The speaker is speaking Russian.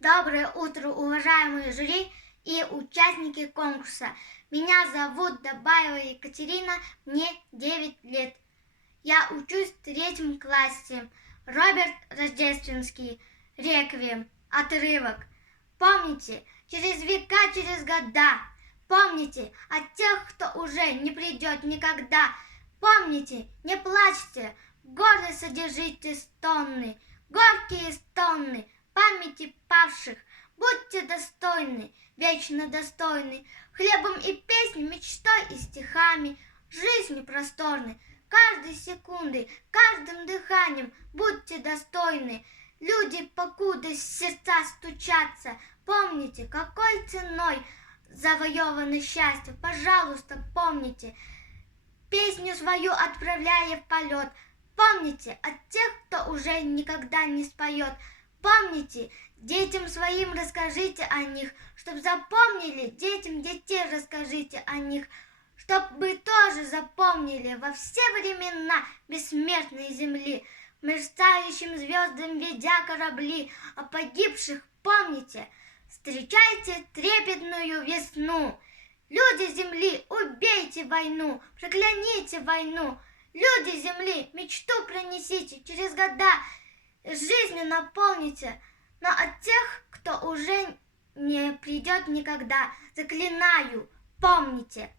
Доброе утро, уважаемые жюри и участники конкурса. Меня зовут Добаева Екатерина, мне 9 лет. Я учусь в 3 классе. Роберт Рождественский. Реквием. Отрывок. Помните, через века, через года. Помните о тех, кто уже не придет никогда. Помните, не плачьте, гордо содержите стоны, горькие стоны памяти павших. Будьте достойны, вечно достойны, хлебом и песней, мечтой и стихами, жизнью просторной, каждой секундой, каждым дыханием будьте достойны. Люди, покуда сердца стучатся, помните, какой ценой завоевано счастье. Пожалуйста, помните, песню свою отправляя в полет. Помните о тех, кто уже никогда не споет. Помните, детям своим расскажите о них, чтоб запомнили, детям детей расскажите о них, чтобы тоже запомнили во все времена бессмертной земли, мерцающим звездам ведя корабли, о погибших помните, встречайте трепетную весну. Люди земли, убейте войну, прокляните войну. Люди земли, мечту пронесите через года, жизнью наполните. Но от тех, кто уже не придет никогда, заклинаю, помните.